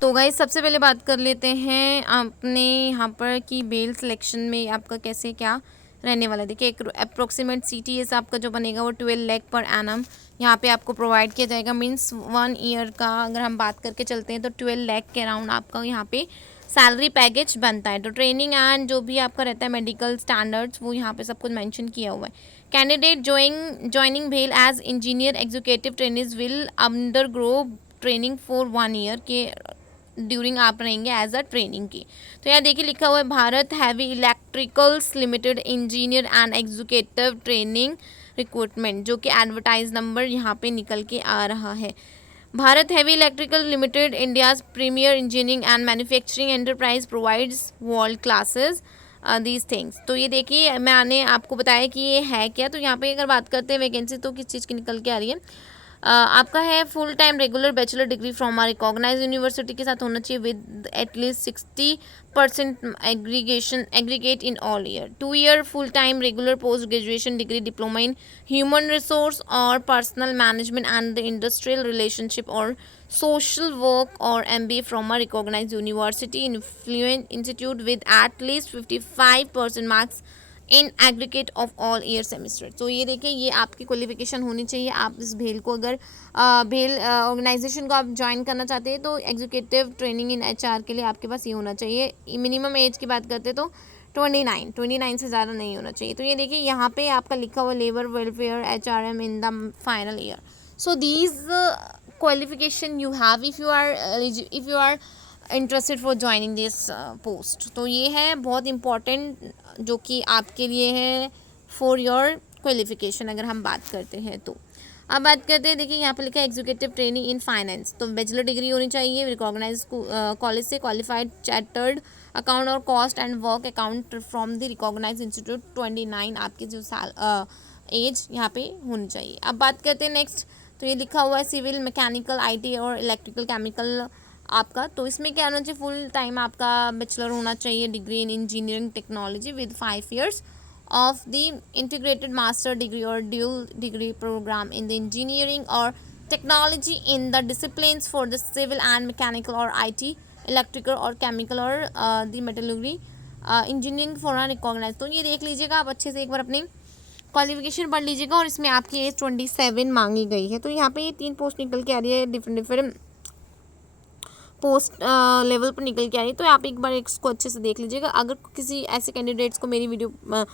तो गाइस सबसे पहले बात कर लेते हैं आपने यहाँ पर कि बेल सिलेक्शन में आपका कैसे क्या रहने वाला है। देखिए एक अप्रोक्सीमेट CTS आपका जो बनेगा वो 12 लाख पर एनम यहाँ पे आपको प्रोवाइड किया जाएगा। मीन्स 1 ईयर का अगर हम बात करके चलते हैं तो 12 लाख के अराउंड आपका यहाँ पे सैलरी पैकेज बनता है। तो ट्रेनिंग एंड जो भी आपका रहता है मेडिकल स्टैंडर्ड्स वो यहाँ पे सब कुछ मेंशन किया हुआ है। कैंडिडेट ज्वाइनिंग भेल as engineer executive trainees will undergo training for 1 year के ड्यूरिंग आप रहेंगे एज अ ट्रेनिंग की। तो यहाँ देखिए लिखा हुआ है Bharat heavy electricals limited engineer and executive training recruitment, जो कि एडवर्टाइज नंबर यहाँ पे निकल के आ रहा है। Bharat heavy electrical limited India's premier engineering and manufacturing enterprise provides world classes these things. तो ये देखिए मैंने आपको बताया कि ये है क्या। तो यहाँ पे अगर बात करते हैं वैकेंसी तो किस चीज़ की निकल के आ रही है। आपका है full time regular bachelor degree from a recognise university के साथ होना चाहिए with at least 60% aggregate in all year. 2 year full time regular post graduation degree diploma in human resource और personal management and the industrial relationship और social work or MBA from a recognized university influent institute with at least 55% marks in aggregate of all year semester. तो ये देखिए ये आपकी qualification होनी चाहिए। आप इस भेल को अगर भेल ऑर्गेनाइजेशन को आप ज्वाइन करना चाहते हैं तो एग्जीक्यूटिव ट्रेनिंग इन HR के लिए आपके पास ये होना चाहिए। मिनिमम एज की बात करते हैं तो 29 से ज़्यादा नहीं होना चाहिए। तो ये देखिए यहाँ पे आपका लिखा हुआ labour welfare HRM in the final year. So these qualification you have if you are interested for joining this post. तो ये है बहुत इम्पॉर्टेंट जो कि आपके लिए है फॉर योर क्वालिफिकेशन अगर हम बात करते हैं तो। अब बात करते हैं देखिए यहाँ पे लिखा है एग्जीक्यूटिव ट्रेनिंग इन फाइनेंस। तो बैचलर डिग्री होनी चाहिए रिकॉग्नाइज कॉलेज से, क्वालिफाइड चार्टर्ड अकाउंट और cost and work account from the recognise institute. 29 आपकी जो साल एज यहाँ पे होनी चाहिए। अब बात करते हैं नेक्स्ट। तो ये लिखा हुआ है सिविल मैकेनिकल IT और इलेक्ट्रिकल केमिकल आपका। तो इसमें क्या होना चाहिए फुल टाइम आपका बैचलर होना चाहिए degree in engineering technology with 5 years of the integrated master degree or dual degree program in the engineering or technology in the disciplines for the civil and mechanical or IT electrical or chemical or the metallurgy engineering for a recognized। तो ये देख लीजिएगा आप अच्छे से एक बार अपनी qualification पढ़ लीजिएगा। और इसमें आपकी एज 27 मांगी गई है। तो यहाँ पे ये 3 पोस्ट निकल के आ रही है डिफरेंट पोस्ट लेवल पर निकल के आ रही है। तो आप एक बार इसको अच्छे से देख लीजिएगा। अगर किसी ऐसे कैंडिडेट्स को मेरी वीडियो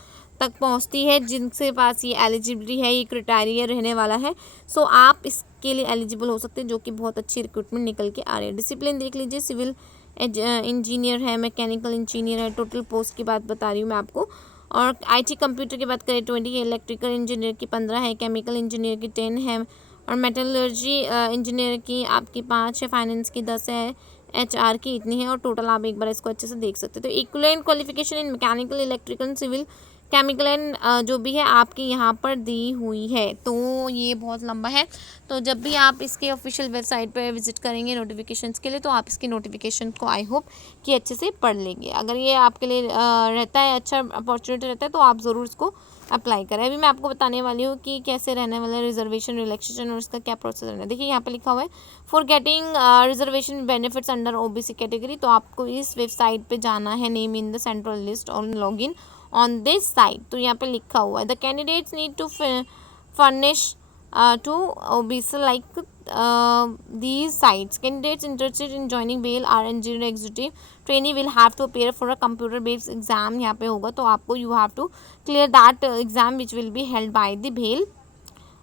तक पहुंचती है जिनसे पास ये एलिजिबिलिटी है, ये क्राइटेरिया रहने वाला है, सो आप इसके लिए एलिजिबल हो सकते हैं, जो कि बहुत अच्छी रिक्रूटमेंट निकल के आ रही है। डिसिप्लिन देख लीजिए, सिविल इंजीनियर है, मैकेनिकल इंजीनियर है, टोटल पोस्ट की बात बता रही हूँ मैं आपको। और IT कंप्यूटर की बात करें 20 है, इलेक्ट्रिकल इंजीनियर की 15 है, केमिकल इंजीनियर की 10 है और मेटलर्जी इंजीनियर की आपकी 5 है, फाइनेंस की 10 है, HR की इतनी है और टोटल आप एक बार इसको अच्छे से देख सकते हैं। तो equivalent qualification in mechanical, electrical, civil, chemical and जो भी है आपकी यहाँ पर दी हुई है। तो ये बहुत लंबा है। तो जब भी आप इसके ऑफिशियल वेबसाइट पर विजिट करेंगे नोटिफिकेशंस के लिए तो आप इसकी नोटिफिकेशन को आई होप कि अच्छे से पढ़ लेंगे। अगर ये आपके लिए रहता है, अच्छा अपॉर्चुनिटी रहता है तो आप ज़रूर इसको अप्लाई करें। अभी मैं आपको बताने वाली हूँ कि कैसे रहने वाला रिजर्वेशन रिलैक्सेशन और इसका क्या प्रोसेस रहना है। देखिए यहाँ पे लिखा हुआ है for getting reservation benefits under OBC category. तो आपको इस वेबसाइट पे जाना है, name in the central list और लॉगिन ऑन दिस साइट। तो यहाँ पे लिखा हुआ है the candidates need to furnish to OBC like these sites. Candidates interested in joining BHEL or engineer executive trainee will have to appear for a computer based exam। यहाँ पे होगा तो आपको you have to clear that exam which will be held by the BHEL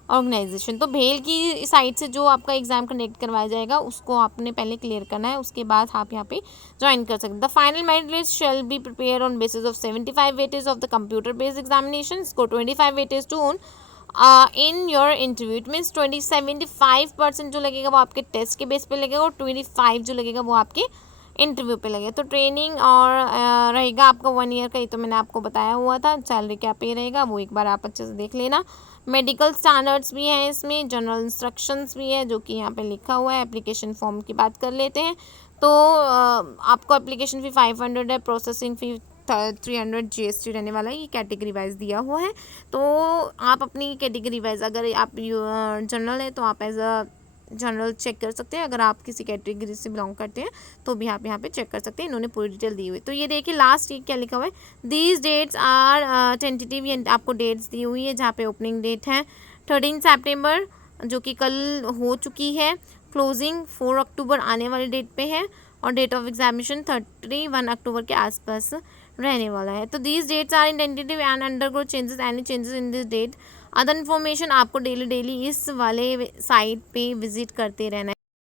organisation. तो BHEL की site से जो आपका एग्जाम कंडक्ट करवाया जाएगा उसको आपने पहले क्लियर करना है, उसके बाद आप यहाँ पे ज्वाइन कर सकते हैं। The final merit list shall be prepare on basis of 75 weightage of the computer based examination. इसको 25 weightage to own in your interview. It means 75% जो लगेगा वो आपके टेस्ट के बेस पे लगेगा और 25 जो लगेगा वो आपके इंटरव्यू पे लगेगा। तो ट्रेनिंग और रहेगा आपका 1 ईयर का, ये तो मैंने आपको बताया हुआ था। सैलरी क्या पे रहेगा वो एक बार आप अच्छे से देख लेना। मेडिकल स्टैंडर्ड्स भी हैं इसमें, जनरल इंस्ट्रक्शंस भी है जो कि यहाँ पे लिखा हुआ है। एप्लीकेशन फॉर्म की बात कर लेते हैं तो आपको एप्लीकेशन फ़ी 500 है, प्रोसेसिंग फ़ी 300 GST रहने वाला है। ये कैटेगरी वाइज दिया हुआ है। तो आप अपनी कैटेगरी वाइज, अगर आप जनरल है तो आप एज अ जनरल चेक कर सकते हैं। अगर आप किसी कैटेगरी से बिलोंग करते हैं तो भी आप यहाँ पे चेक कर सकते हैं, इन्होंने पूरी डिटेल दी हुई है। तो ये देखिए लास्ट ये क्या लिखा हुआ है, दीज डेट्स आर टेंटेटिव, ये आपको डेट्स दी हुई है जहाँ पे ओपनिंग डेट है 13 सितंबर जो कि कल हो चुकी है, क्लोजिंग 4 अक्टूबर आने वाली डेट पे है, और डेट ऑफ एग्जामिनेशन 31 अक्टूबर के आसपास रहने वाला है। तो these dates are in tentative and undergo changes, any changes in this date, other information आपको डेली इस वाले साइट पे विजिट करते रहना है।